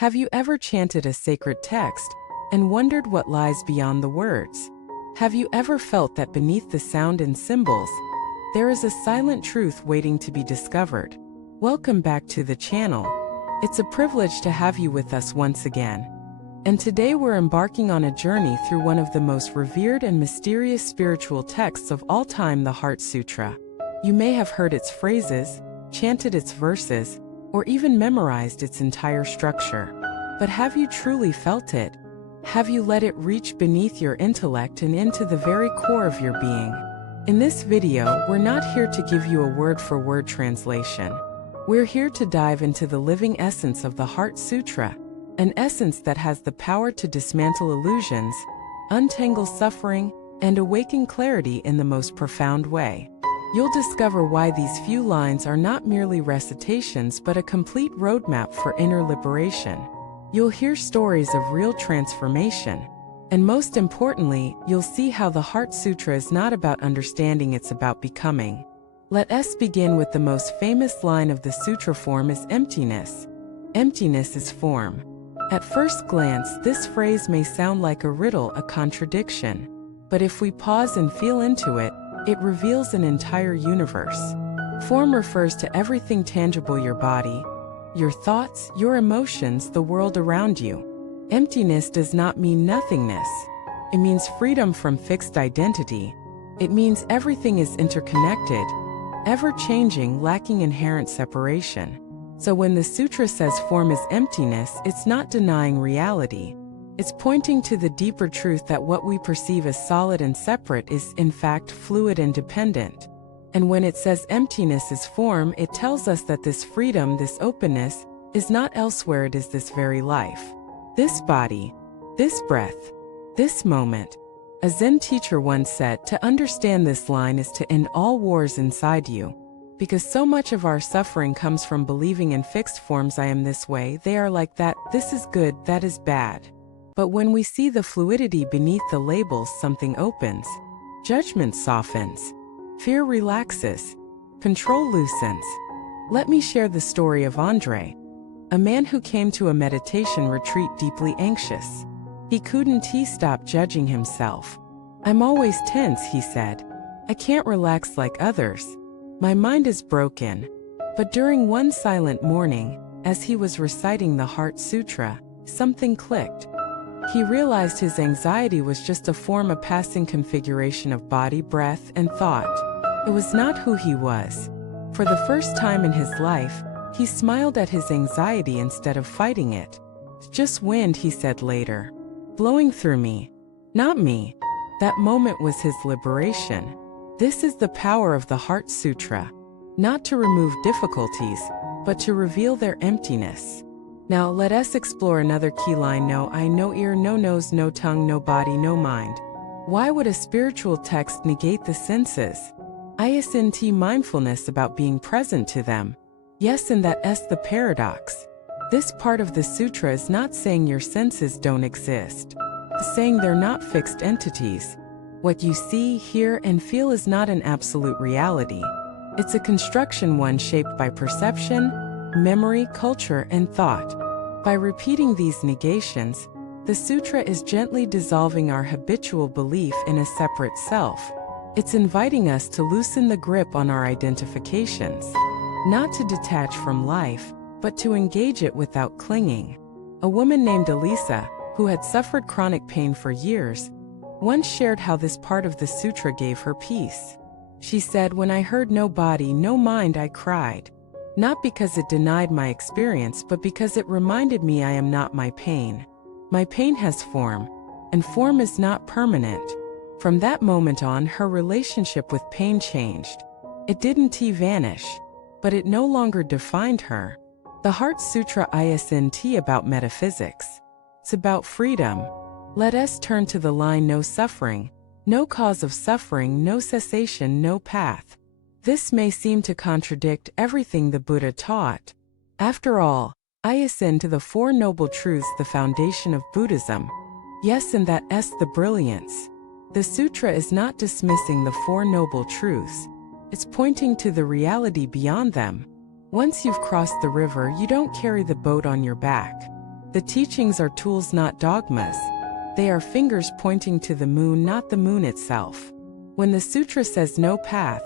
Have you ever chanted a sacred text and wondered what lies beyond the words? Have you ever felt that beneath the sound and symbols, there is a silent truth waiting to be discovered? Welcome back to the channel. It's a privilege to have you with us once again. And today we're embarking on a journey through one of the most revered and mysterious spiritual texts of all time, the Heart Sutra. You may have heard its phrases, chanted its verses, or even memorized its entire structure. But have you truly felt it? Have you let it reach beneath your intellect and into the very core of your being? In this video, we're not here to give you a word-for-word translation. We're here to dive into the living essence of the Heart Sutra, an essence that has the power to dismantle illusions, untangle suffering, and awaken clarity in the most profound way. You'll discover why these few lines are not merely recitations but a complete roadmap for inner liberation. You'll hear stories of real transformation. And most importantly, you'll see how the Heart Sutra is not about understanding, it's about becoming. Let us begin with the most famous line of the sutra form is emptiness. Emptiness is form. At first glance, this phrase may sound like a riddle, a contradiction. But if we pause and feel into it, it reveals an entire universe. Form refers to everything tangible: your body, your thoughts, your emotions, the world around you. Emptiness does not mean nothingness. It means freedom from fixed identity. It means everything is interconnected, ever-changing, lacking inherent separation. So when the sutra says form is emptiness, it's not denying reality. It's pointing to the deeper truth that what we perceive as solid and separate is, in fact, fluid and dependent. And when it says emptiness is form, it tells us that this freedom, this openness, is not elsewhere, it is this very life. This body, this breath, this moment. A Zen teacher once said, to understand this line is to end all wars inside you. Because so much of our suffering comes from believing in fixed forms. I am this way, they are like that, this is good, that is bad. But when we see the fluidity beneath the labels, something opens. Judgment softens. Fear relaxes. Control loosens. Let me share the story of Andre, a man who came to a meditation retreat deeply anxious. He couldn't stop judging himself. I'm always tense, he said. I can't relax like others. My mind is broken. But during one silent morning, as he was reciting the Heart Sutra, something clicked. He realized his anxiety was just a form, a passing configuration of body, breath, and thought. It was not who he was. For the first time in his life, he smiled at his anxiety instead of fighting it. Just wind, he said later, blowing through me, not me. That moment was his liberation. This is the power of the Heart Sutra. Not to remove difficulties, but to reveal their emptiness. Now let us explore another key line: no eye, no ear, no nose, no tongue, no body, no mind. Why would a spiritual text negate the senses? Isn't mindfulness about being present to them? Yes, and that's the paradox. This part of the sutra is not saying your senses don't exist. It's saying they're not fixed entities. What you see, hear, and feel is not an absolute reality. It's a construction, one shaped by perception, memory, culture, and thought. By repeating these negations, the sutra is gently dissolving our habitual belief in a separate self. It's inviting us to loosen the grip on our identifications, not to detach from life, but to engage it without clinging. A woman named Elisa, who had suffered chronic pain for years, once shared how this part of the sutra gave her peace. She said, when I heard no body, no mind, I cried. Not because it denied my experience, but because it reminded me I am not my pain. My pain has form, and form is not permanent. From that moment on, her relationship with pain changed. It didn't vanish, but it no longer defined her. The Heart Sutra isn't about metaphysics. It's about freedom. Let us turn to the line: no suffering, no cause of suffering, no cessation, no path. This may seem to contradict everything the Buddha taught. After all, to the Four Noble Truths, the foundation of Buddhism. Yes, and that's the brilliance. The sutra is not dismissing the Four Noble Truths. It's pointing to the reality beyond them. Once you've crossed the river, you don't carry the boat on your back. The teachings are tools, not dogmas. They are fingers pointing to the moon, not the moon itself. When the sutra says no path,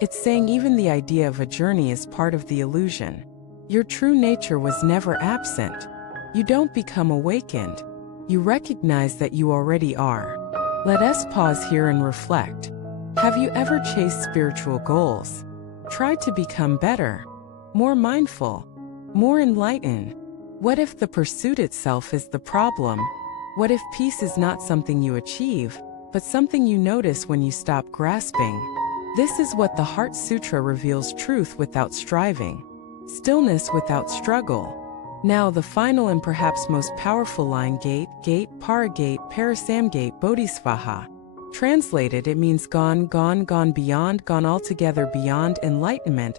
it's saying even the idea of a journey is part of the illusion. Your true nature was never absent. You don't become awakened. You recognize that you already are. Let us pause here and reflect. Have you ever chased spiritual goals? Tried to become better, more mindful, more enlightened? What if the pursuit itself is the problem? What if peace is not something you achieve, but something you notice when you stop grasping? This is what the Heart Sutra reveals: truth without striving, stillness without struggle. Now the final and perhaps most powerful line: gate, paragate, parasamgate, bodhisvaha. Translated, it means gone, gone, gone beyond, gone altogether beyond enlightenment.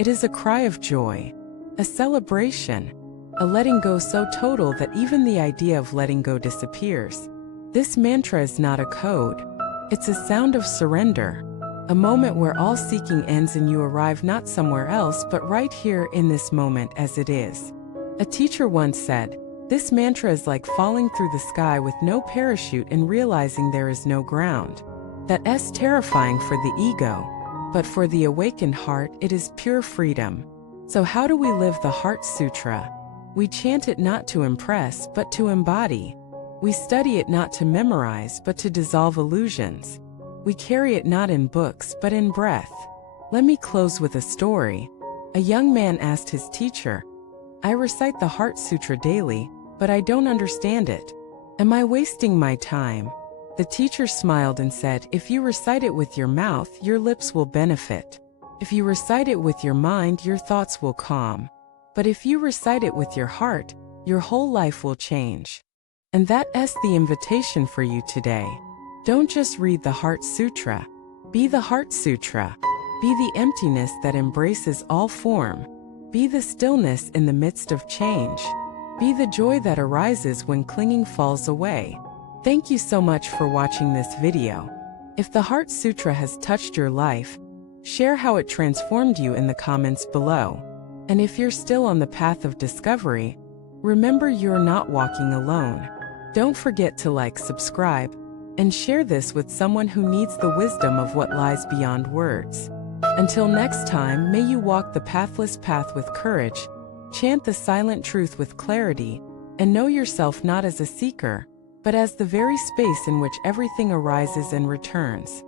It is a cry of joy, a celebration, a letting go so total that even the idea of letting go disappears. This mantra is not a code. It's a sound of surrender, a moment where all seeking ends and you arrive not somewhere else but right here in this moment as it is. A teacher once said, "This mantra is like falling through the sky with no parachute and realizing there is no ground. That's terrifying for the ego, but for the awakened heart, it is pure freedom." So how do we live the Heart Sutra? We chant it not to impress, but to embody. We study it not to memorize, but to dissolve illusions. We carry it not in books, but in breath. Let me close with a story. A young man asked his teacher, "I recite the Heart Sutra daily, but I don't understand it. Am I wasting my time?" The teacher smiled and said, "If you recite it with your mouth, your lips will benefit. If you recite it with your mind, your thoughts will calm. But if you recite it with your heart, your whole life will change." And that's the invitation for you today. Don't just read the Heart Sutra. Be the Heart Sutra. Be the emptiness that embraces all form. Be the stillness in the midst of change. Be the joy that arises when clinging falls away. Thank you so much for watching this video. If the Heart Sutra has touched your life, share how it transformed you in the comments below. And if you're still on the path of discovery, remember you're not walking alone. Don't forget to like, subscribe, and share this with someone who needs the wisdom of what lies beyond words. Until next time, may you walk the pathless path with courage, chant the silent truth with clarity, and know yourself not as a seeker, but as the very space in which everything arises and returns.